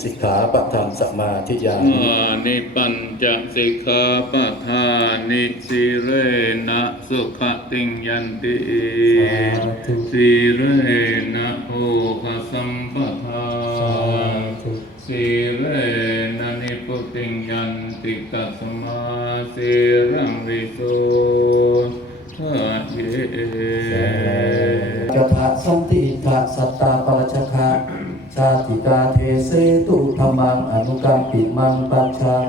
สิกขาปะทังสมาธิยามิวานิปัญจสิกขาปะทานิสีเรนะสุขติงยันติสีเรนะโภคสัมปทาสีเรนะนิพุติงยันติตัสมาสีรังวิโสทะเยจทะสันติทะสัตตาปรชคะ ชาติกาเทเสตุธรรมังอนุกรรมปิมังปัจฉัง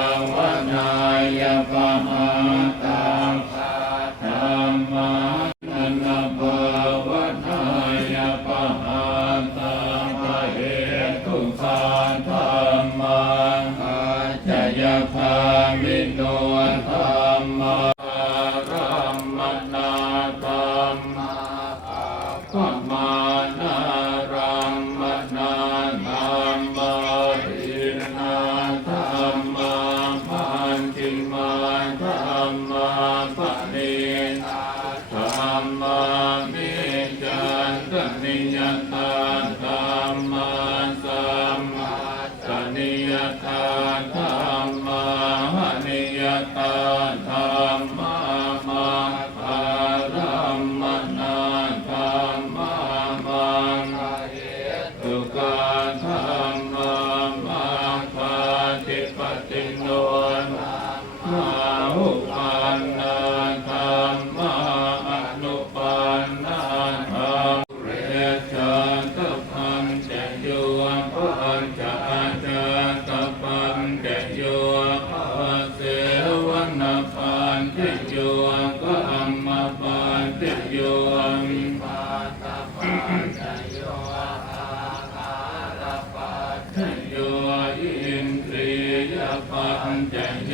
ปันเจโย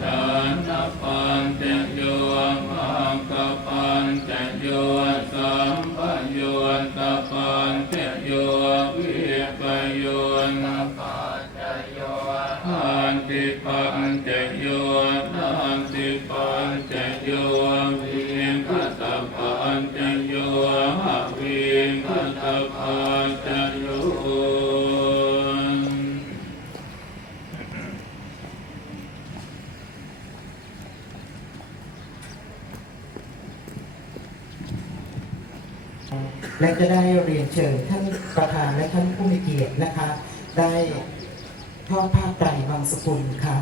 ชานปันเจโยมังคปันเจโยสัมปโยตปันเจโยวิปโยนาปันเจโยหันติปันเจโยนันติปันเจโยวิงคัตปันเจโยหวิงคัตปันเจโย และจะได้เรียนเชิญท่านประธานและท่านผู้มีเกียรตินะคะ ได้ทอดผ้าไตรบางสกุลค่ะ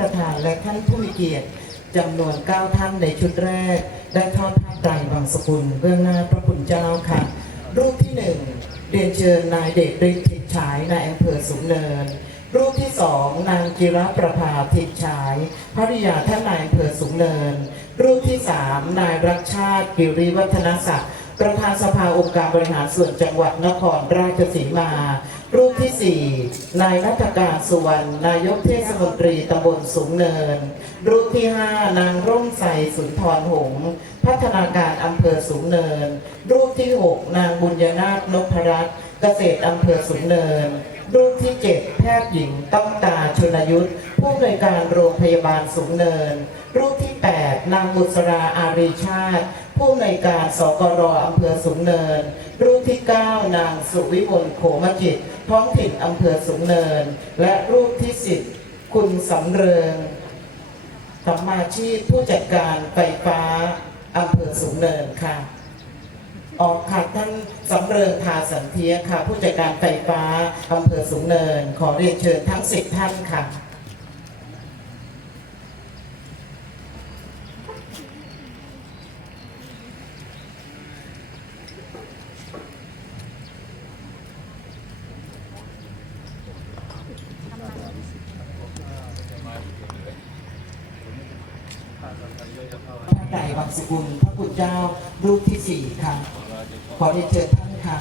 ประธานและท่านผู้มีเกียรติจำนวน 9 ท่านในชุดแรก ได้ทอดผ้าไตรบางสกุลเบื้องหน้าพระคุณเจ้าค่ะ รูปที่หนึ่งเรียนเชิญนายเดชฤทธิ์ทิดฉายนายอำเภอสูงเนิน รูปที่สองนางจิรประภาทิดฉายภริยาท่านนายอำเภอสูงเนิน รูปที่สามนายรักชาติกิริวัฒนศักดิ์ ประธานสภาองค์การบริหารส่วนจังหวัดนครราชสีมา รูปที่สี่นายนัฐการสุวรรณนายกเทศมนตรีตำบลสูงเนิน รูปที่ห้านางร่มใสสุนทรหงษ์พัฒนาการอำเภอสูงเนิน รูปที่หกนางบุญญนาถนพรัตน์เกษตรอำเภอสูงเนิน รูปที่เจ็ดแพทย์หญิงต้องตาชนยุทธ ผู้อำนวยการโรงพยาบาลสูงเนิน รูปที่แปดนางบุษราอารีชาติ ผู้อำนวยการสกรอำเภอสูงเนิน รูปที่เก้านางสุวิมลโขมจิตท้องถิ่นอำเภอสูงเนิน และรูปที่สิบคุณสำเริงสัมมาชีพผู้จัดการไฟฟ้าอำเภอสูงเนินค่ะ ออกค่ะท่านสำเริงทาสันเทียค่ะ ผู้จัดการไฟฟ้าอำเภอสูงเนิน ขอเรียนเชิญทั้งสิบท่านค่ะ พระไตรวังสกุลพระคุณเจ้ารูปที่สี่ค่ะ ขอเรียนเชิญท่านค่ะ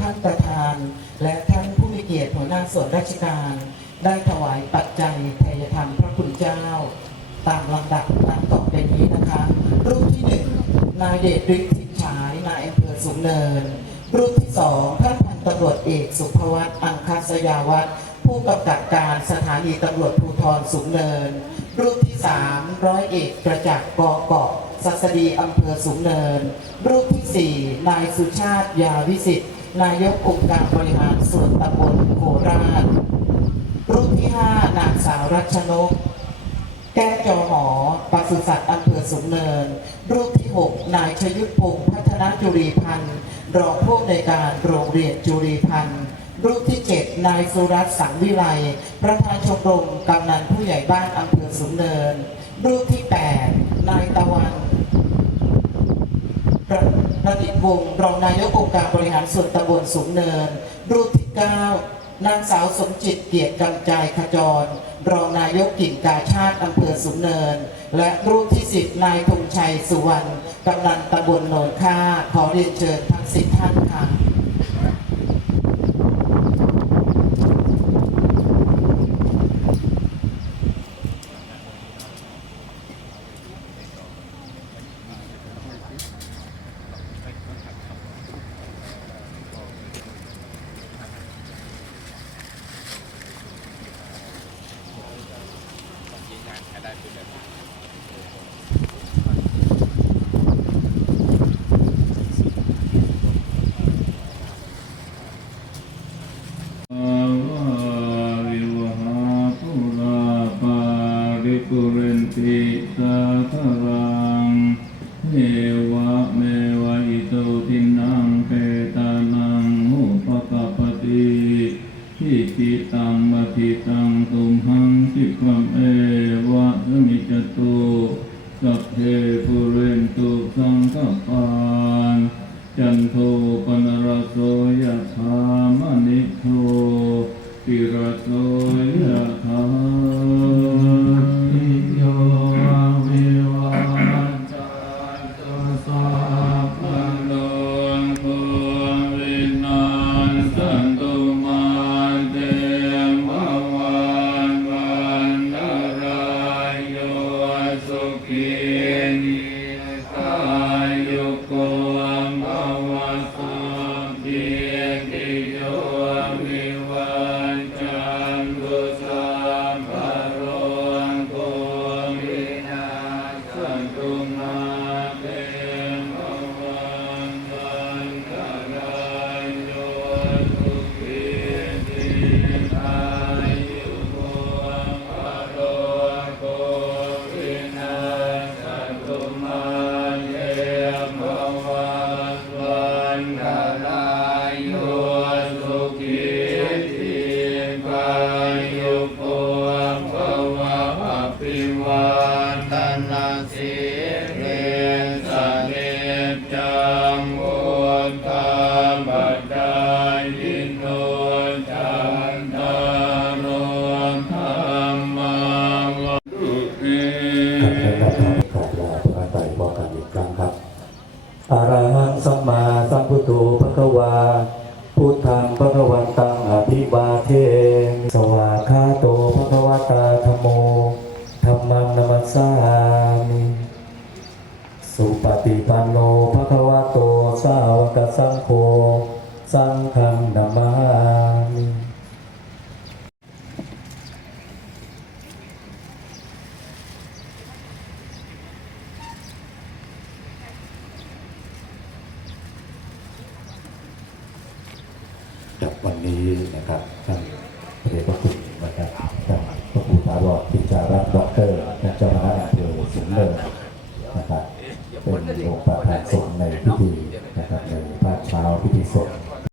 ท่านประธานและท่านผู้มีเกียรติหัวหน้า ส่วนราชการ ได้ถวายปัจจัยไทยธรรมพระคุณเจ้า ตามลำดับตามต่อไปนี้นะคะ รูปที่หนึ่งนายเดชฤทธิ์ทิฉายนายอำเภอสูงเนิน รูปที่สองท่านพันตำรวจเอกสุภวัตอังคาสยาวัฒน์ผู้กำกับการสถานีตำรวจภูธรสูงเนิน รูปที่สามร้อยเอกประจักษ์กอเกาะสัสดีอำเภอสูงเนิน รูปที่สี่นายสุชาติยาวิสิทธิ์ นายกองค์การบริหารส่วนตำบลโคราชรูปที่ห้านางสาวรัชนก แก้วจอหอปศุสัตว์อำเภอสูงเนินรูปที่หกนายชยุทธพงศ์พัฒนจุรีพันธ์ รองผู้อำนวยการโรงเรียนจุรีพันธ์รูปที่เจ็ดนายสุรัตน์สังวิไล ประธานชมรมกำนันผู้ใหญ่บ้านอำเภอสูงเนินรูปที่แปดนายตะวัน ประดิษฐ์วงศ์รองนายกองค์การบริหารส่วนตำบลสูงเนิน รูปที่ 9 นางสาวสมจิตเกียรติกำจายขจร รองนายกกิ่งกาชาติอำเภอสูงเนิน และรูปที่ 10 นายธงชัยสุวรรณกำนันตำบลโนนค่าขอเรียนเชิญทั้งสิบท่านค่ะ วิวหาปุราปา ริปุเรนติสาคารังเอวะเมวะอิโตทินังเปตานังอุปกปปติทิจิตังมะทิตังตุมหังคิปะเอวะสมิจตุสัพเพปุเรนตุสังกปานจันโทปนรโสยถามณิโทปิรโสยะ สิเรนสเนจังวุฒาบัตตายนจันตารมธรรมังวุฒิขอลาพระไตรบอกกันอีกครั้งครับอารหังสัมมาสัมพุทโธพระวาพุทธังพระวันตังอภิวาเทสวาคาโต ฏิปันโนภะคะวะโตสาวกสังโฆสังฆังนามามิกับวันนี้นะครับท่านพระเดชพระคุณนะครับท่านพระครูถาวรพิจารัตน์ด็อกเตอร์ท่านเจ้าคณะอำเภอสูงเนิน